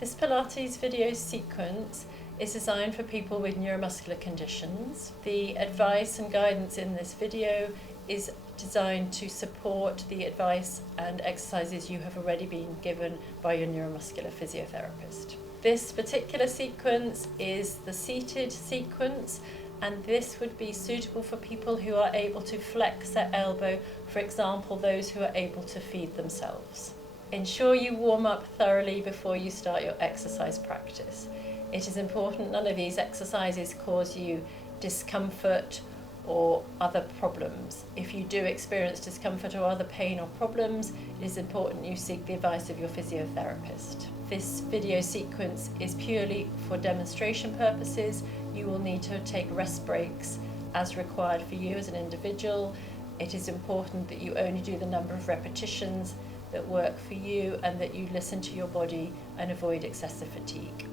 This Pilates video sequence is designed for people with neuromuscular conditions. The advice and guidance in this video is designed to support the advice and exercises you have already been given by your neuromuscular physiotherapist. This particular sequence is the seated sequence, and this would be suitable for people who are able to flex their elbow, for example, those who are able to feed themselves. Ensure you warm up thoroughly before you start your exercise practice. It is important none of these exercises cause you discomfort or other problems. If you do experience discomfort or other pain or problems, it is important you seek the advice of your physiotherapist. This video sequence is purely for demonstration purposes. You will need to take rest breaks as required for you as an individual. It is important that you only do the number of repetitions that work for you and that you listen to your body and avoid excessive fatigue.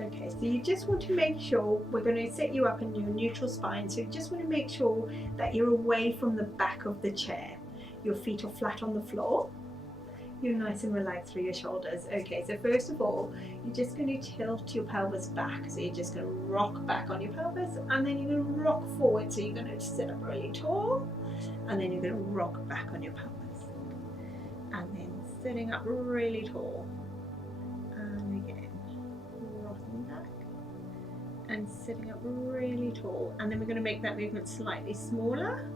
Okay, so you just want to make sure, we're going to set you up in your neutral spine, so you just want to make sure that you're away from the back of the chair. Your feet are flat on the floor. You're nice and relaxed through your shoulders. Okay, so first of all, you're just going to tilt your pelvis back. So you're just going to rock back on your pelvis, and then you're going to rock forward. So you're going to sit up really tall, and then you're going to rock back on your pelvis. And then sitting up really tall. And again, rocking back. And sitting up really tall. And then we're going to make that movement slightly smaller,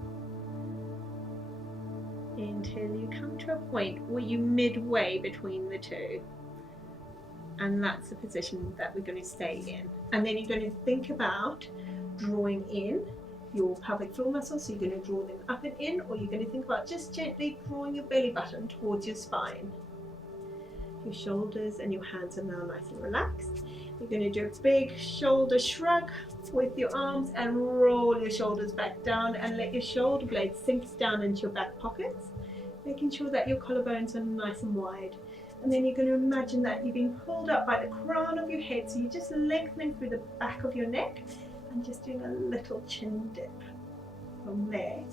until you come to a point where you're midway between the two, and that's the position that we're going to stay in. And then you're going to think about drawing in your pelvic floor muscles, so you're going to draw them up and in, or you're going to think about just gently drawing your belly button towards your spine. Your shoulders and your hands are now nice and relaxed. You're going to do a big shoulder shrug with your arms and roll your shoulders back down and let your shoulder blades sink down into your back pockets, making sure that your collarbones are nice and wide. And then you're going to imagine that you're being pulled up by the crown of your head, so you're just lengthening through the back of your neck and just doing a little chin dip. From there,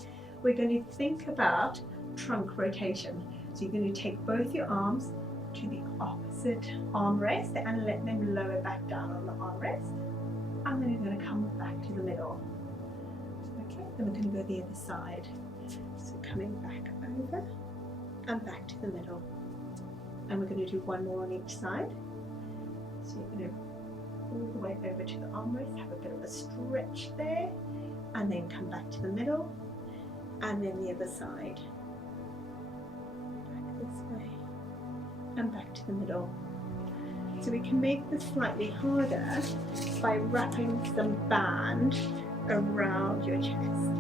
we're going to think about trunk rotation. So you're going to take both your arms to the opposite armrest and let them lower back down on the armrest, and then you're going to come back to the middle. Okay, then we're going to go the other side. So coming back over and back to the middle, and we're going to do one more on each side. So you're going to all the way over to the armrest, have a bit of a stretch there, and then come back to the middle, and then the other side. Back this way and back to the middle. So we can make this slightly harder by wrapping some band around your chest.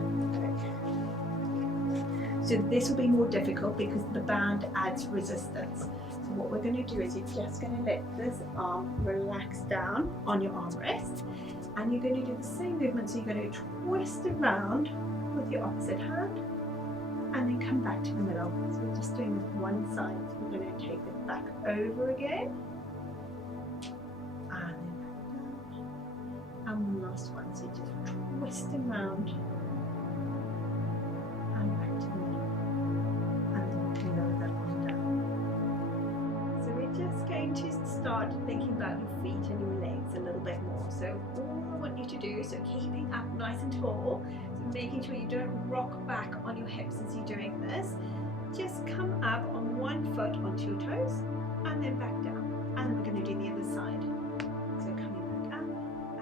So this will be more difficult because the band adds resistance. So what we're going to do is you're just going to let this arm relax down on your armrest, and you're going to do the same movement. So you're going to twist around with your opposite hand and then come back to the middle. So we're just doing one side. So we're going to take it back over again, and then back down, and one last one. So just twist around and back to the middle, and then we can lower that one down. So we're just going to start thinking about your feet and your legs a little bit more. So all I want you to do, so keeping up nice and tall, so making sure you don't rock back on your hips as you're doing this. Just come up on one foot onto your toes and then back down. And we're going to do the other side. So coming back up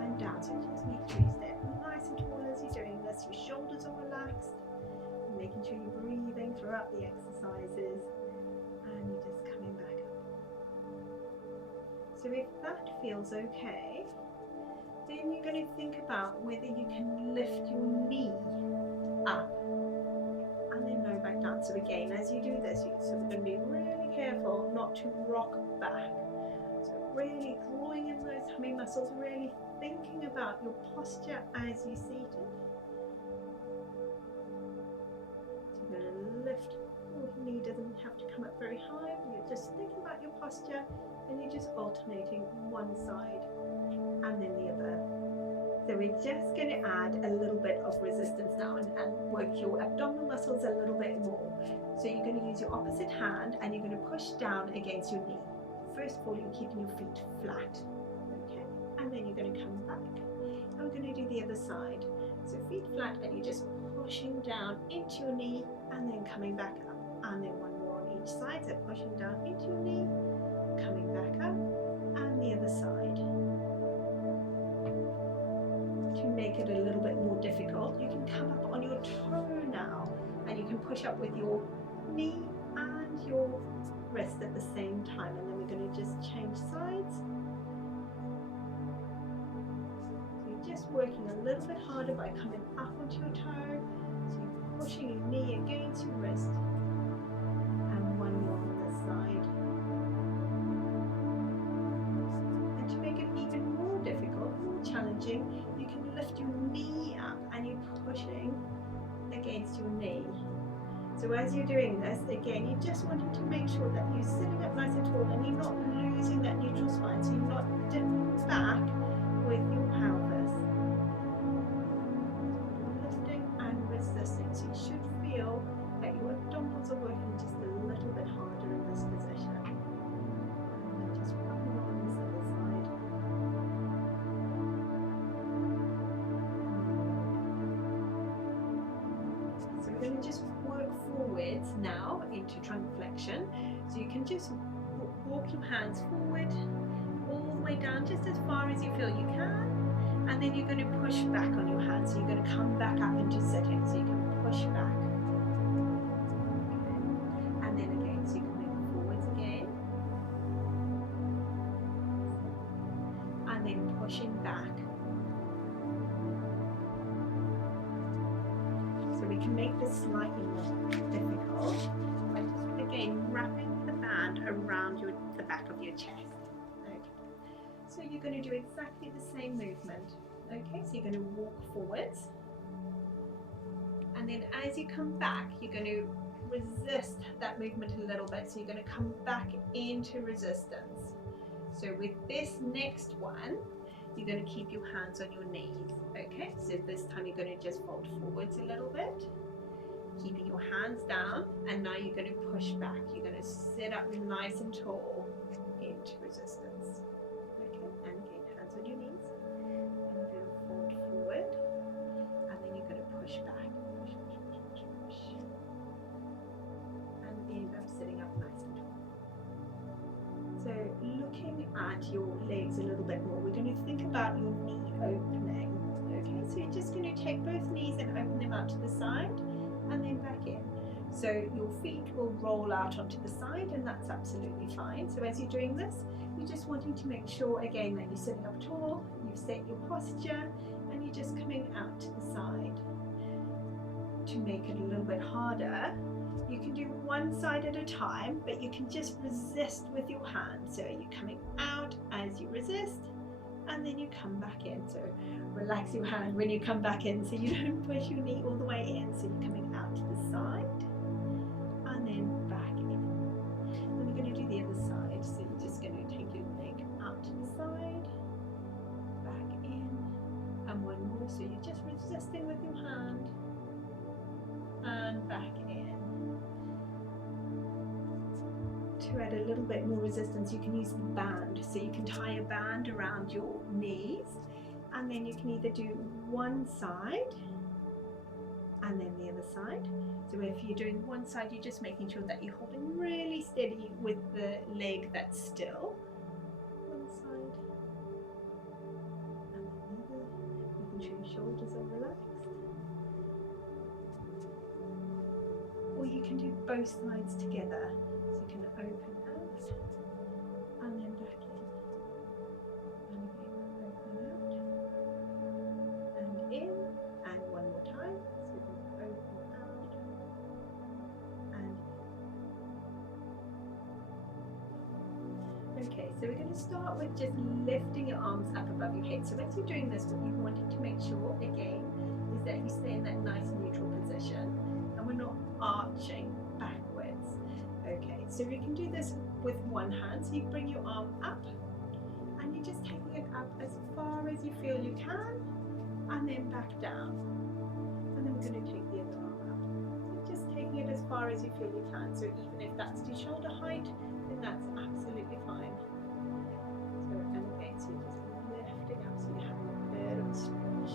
and down. So just make sure you stay nice and tall as you're doing this. Your shoulders are relaxed. Making sure you're breathing throughout the exercises. And you're just coming back up. So if that feels okay, then you're going to think about whether you can lift your knee up and then lower back down. So again, as you do this, so we're going to be really careful not to rock back. So really drawing in those tummy muscles, really thinking about your posture as you're seated. So you're going to lift, your knee doesn't have to come up very high, you're just thinking about your posture, and you're just alternating one side and then the other. So we're just going to add a little bit of resistance now and work your abdominal muscles a little bit more. So you're going to use your opposite hand and you're going to push down against your knee. first of all, you're keeping your feet flat, okay? And then you're going to come back, and we're going to do the other side. So feet flat, and you're just pushing down into your knee, and then coming back up, and then one more on each side. So pushing down into your knee, coming back up, and the other side. To make it a little bit more difficult, you can come up on your toe now, and you can push up with your knee and your wrist at the same time, and then we're going to just change sides. So you're just working a little bit harder by coming up onto your toe, so you're pushing your knee against your wrist, and one more on this side. And to make it even more difficult, more challenging, you can lift your knee up and you're pushing against your knee. So as you're doing this, again, you're just wanting to make sure that you're sitting up nice and tall and you're not losing that neutral spine, so you're not dipping back with your pelvis. Lifting and resisting, so you should feel that your abdominals are working just a little bit harder in this position. And then just one more on this other side. So we're going to just work forwards now into trunk flexion. So you can just walk your hands forward all the way down just as far as you feel you can, and then you're going to push back on your hands. So you're going to come back up into sitting, so you can push back. Okay. And then again, so you can move forwards again, and then pushing back. So we can make this slightly more difficult by just again wrapping the band around the back of your chest. Okay. So you're going to do exactly the same movement. Okay, so you're going to walk forwards, and then as you come back, you're going to resist that movement a little bit. So you're going to come back into resistance. So with this next one, you're going to keep your hands on your knees. Okay, so this time you're going to just fold forwards a little bit, keeping your hands down, and now you're going to push back. You're going to sit up nice and tall into resistance. Okay, and again, hands on your knees, and you're going to fold forward, and then you're going to push back. Push, push, push, push, push, and end up sitting up nice and tall. So looking at your legs a little bit more, we're going to think about your knee opening. Okay, so you're just going to take both knees and open them out to the side and then back in. So your feet will roll out onto the side, and that's absolutely fine. So as you're doing this, you're just wanting to make sure again that you're sitting up tall, you've set your posture, and you're just coming out to the side. To make it a little bit harder, you can do one side at a time, but you can just resist with your hand. So you're coming out as you resist, and then you come back in. So relax your hand when you come back in, so you don't push your knee all the way in. So you're coming out to the side, and then back in. And we're going to do the other side. So you're just going to take your leg out to the side, back in, and one more. So you're just resisting with your hand, and back in. To add a little bit more resistance, you can use the band. So you can tie a band around your knees, and then you can either do one side and then the other side. So if you're doing one side, you're just making sure that you're holding really steady with the leg that's still. One side and then the other, making sure your shoulders are relaxed. Or you can do both sides together. So you can open out and then back in. And again, open out and in. And one more time. So you can open out and in. Okay, so we're going to start with just lifting your arms up above your head. So as you're doing this, what you wanting to make sure, again, is that you stay in that nice neutral position and we're not arching backwards. Okay, so we can do this with one hand. So you bring your arm up and you're just taking it up as far as you feel you can, and then back down. And then we're going to take the other arm up. So just taking it as far as you feel you can. So even if that's to shoulder height, then that's absolutely fine. you're just lifting up so you have a bit of a stretch.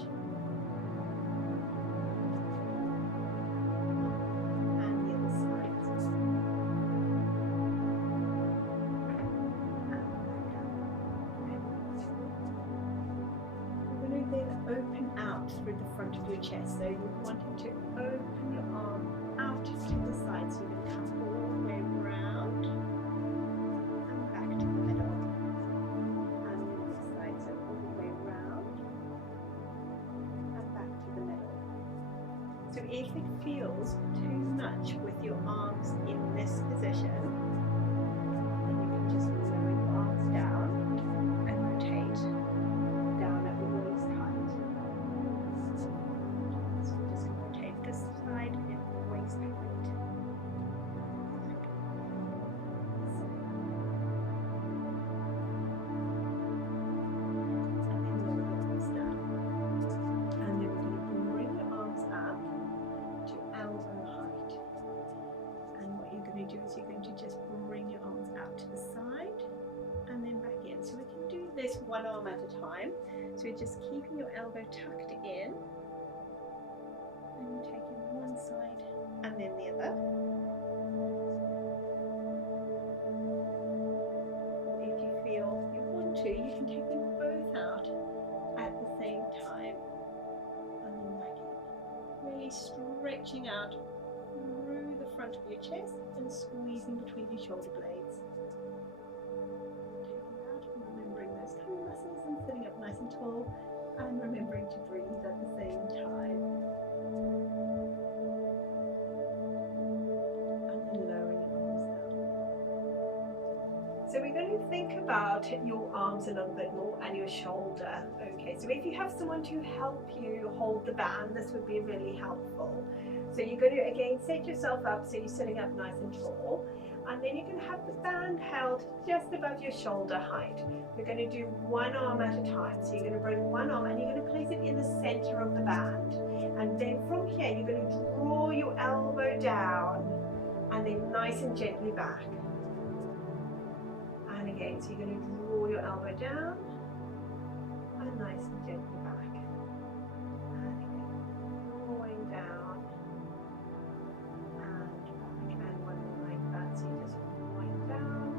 And the other side. You're going to then open out through the front of your chest. So you're wanting to open your arm out to the side. So you're going to come all the way round and back to the middle. And the other side, so all the way round and back to the middle. So if it feels too much with your arms in this position, then you can just lower your arms down and rotate down at the waist height. So we're just going to rotate this side at waist height. You're going to just bring your arms out to the side and then back in. So we can do this one arm at a time. So you're just keeping your elbow tucked in and you're taking one side and then the other. Or if you feel you want to, you can take them both out at the same time and then back in. Really stretching out through the front of your chest and squeezing between your shoulder blades. Taking out and remembering those tummy muscles and sitting up nice and tall and remembering to breathe at the same time. And then lowering your arms down. So we're going to think about your arms a little bit more and your shoulder. Okay, so if you have someone to help you hold the band, this would be really helpful. So you're going to again set yourself up so you're sitting up nice and tall, and then you're going to have the band held just above your shoulder height. We're going to do one arm at a time. So you're going to bring one arm and you're going to place it in the center of the band, and then from here you're going to draw your elbow down and then nice and gently back. And again, so you're going to draw your elbow down and nice and gently back. And again, drawing down. So you just wind down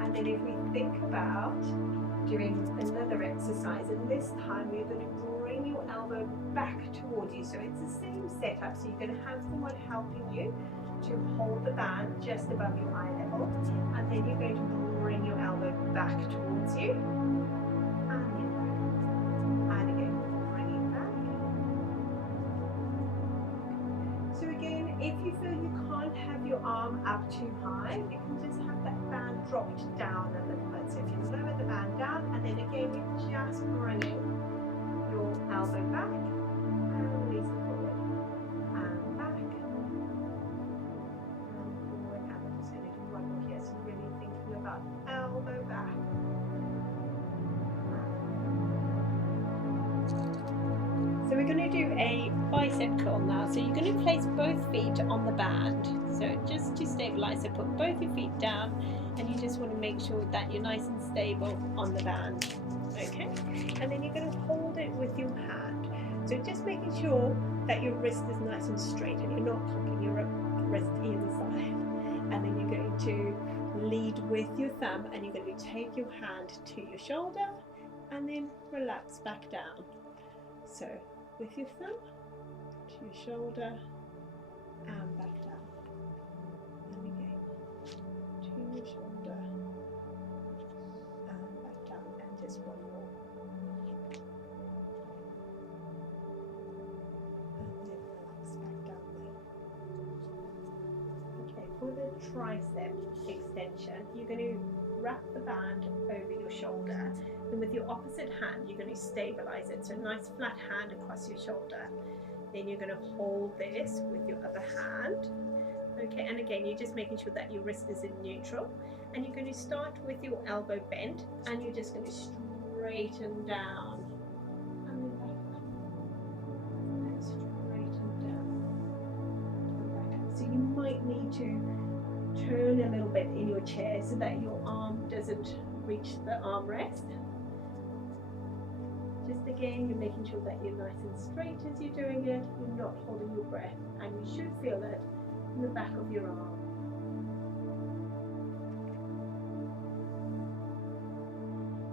and then if we think about doing another exercise, and this time you're going to bring your elbow back towards you. So it's the same setup. So you're going to have someone helping you to hold the band just above your eye level, and then you're going to bring your elbow back towards you. And again, bringing back. So again, if you feel you can't have your arm up too high, you can just have that band dropped down a little bit. So if you lower the band down, and then again you're just bringing your elbow back and release it forward and back and forward. And we're just going to do one more here. So really thinking about elbow back. So we're going to do a bicep curl now. So you're going to place both feet on the band. So just to stabilize, so put both your feet down, and you just want to make sure that you're nice and stable on the band. Okay? And then you're going to hold it with your hand. So just making sure that your wrist is nice and straight and you're not cocking your wrist either side. And then you're going to lead with your thumb, and you're going to take your hand to your shoulder and then relax back down. So with your thumb to your shoulder and back down, and again to your shoulder and back down, and just one more, and then relax back down there. Okay, for the tricep extension, you're going to wrap the band over your shoulder, and with your opposite hand you're going to stabilize it. So nice flat hand across your shoulder. Then you're going to hold this with your other hand. Okay, and again you're just making sure that your wrist is in neutral, and you're going to start with your elbow bent, and you're just going to straighten down and then back up, and straighten down and back up. So you might need to turn a little bit in your chair so that your arm doesn't reach the armrest. Just again, you're making sure that you're nice and straight as you're doing it. You're not holding your breath, and you should feel it in the back of your arm.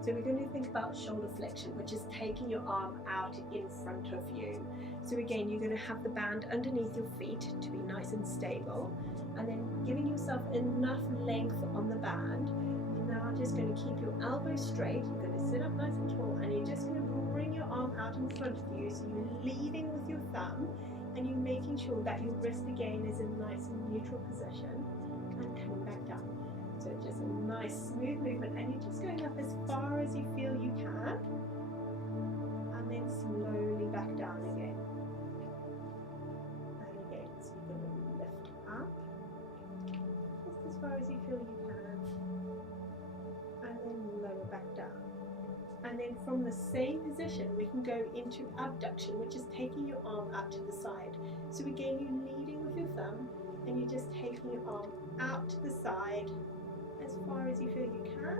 So we're going to think about shoulder flexion, which is taking your arm out in front of you. So again, you're going to have the band underneath your feet to be nice and stable, and then giving yourself enough length on the band. You're now just going to keep your elbows straight. You're going to sit up nice and tall, and you're just going to bring your arm out in front of you. So you're leading with your thumb, and you're making sure that your wrist again is in a nice and neutral position, and coming back down. So just a nice smooth movement, and you're just going up as far as you feel you can, and then slowly back down again. And again, so you're going to lift up just as far as you feel you can, and then lower back down. And then from the same position, we can go into abduction, which is taking your arm out to the side. So again, you're leading with your thumb, and you're just taking your arm out to the side as far as you feel you can,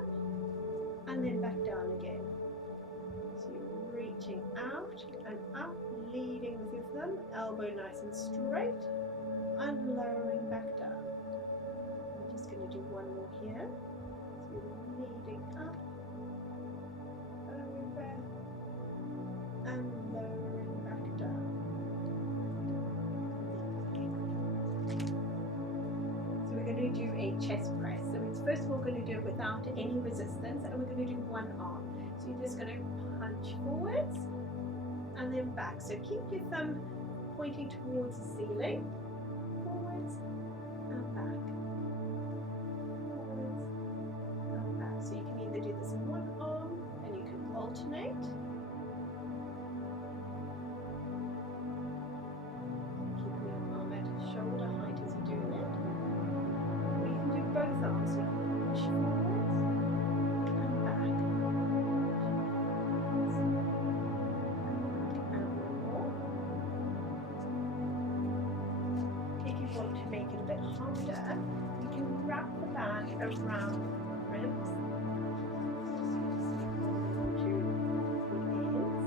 and then back down again. So you're reaching out and up, leading with your thumb, elbow nice and straight, and lowering back down. I'm just going to do one more here. So you're leading up, over, and lowering back down. So we're going to do a chest press. So it's first of all going to do it without any resistance, and we're going to do one arm. So you're just going to punch forwards and then back. So keep your thumb pointing towards the ceiling, forwards and back, forwards and back. So you can either do this in one arm, and you can alternate. Keeping your arm at shoulder height as you're doing it. Both arms, so you can push forwards and back, and one more. If you want to make it a bit harder, you can wrap the band around the ribs to the ends,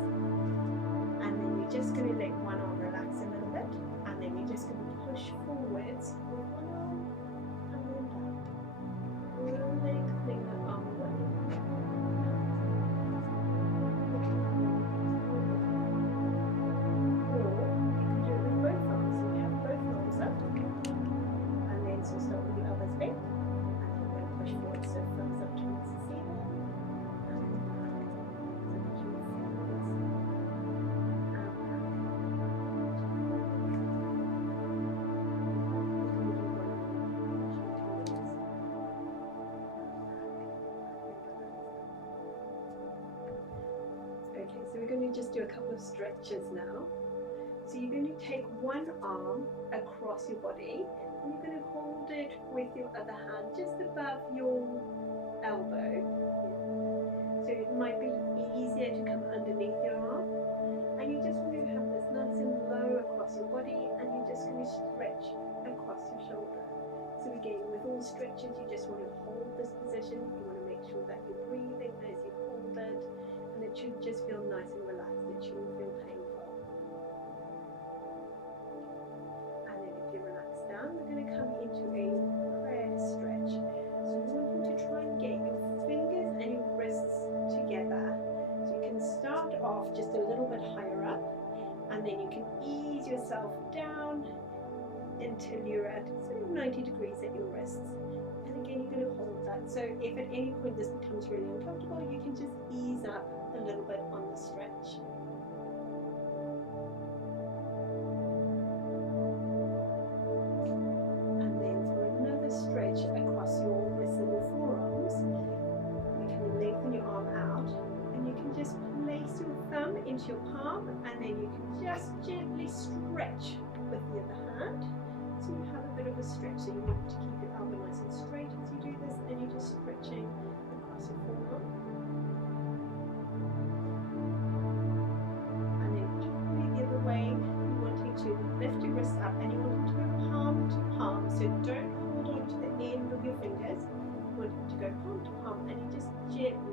and then you're just going to let one arm relax a little bit, and then you're just going to push forwards with one arm, lengthening the arm away. Or you can do it with both arms. So you have both arms up, and then so start with your elbows bent, and then we're going to push forward. So thumbs up towards the ceiling, and then back. So that you will feel this. And back. Okay, so we're going to just do a couple of stretches now. So you're going to take one arm across your body, and you're going to hold it with your other hand just above your elbow. So it might be easier to come underneath your arm, and you just want to have this nice and low across your body, and you're just going to stretch across your shoulder. So again, with all stretches, you just want to hold this position. You want to make sure that you're breathing as you hold it. And it should just feel nice and relaxed. It shouldn't feel painful. And then if you relax down, we're going to come into a prayer stretch. So you're wanting to try and get your fingers and your wrists together. So you can start off just a little bit higher up, and then you can ease yourself down until you're at sort of 90 degrees at your wrists. And again, you're going to hold that. So if at any point this becomes really uncomfortable, you can just ease up a little bit on the stretch. And then for another stretch across your wrists and your forearms, you can lengthen your arm out, and you can just place your thumb into your palm, and then you can just gently stretch with the other hand. So you have a bit of a stretch. So you want to keep your elbow nice and straight as you do this, and you're just stretching across your forearm. Way, you're wanting to lift your wrist up, and you want to go palm to palm, so don't hold on to the end of your fingers. You want to go palm to palm, and you just gently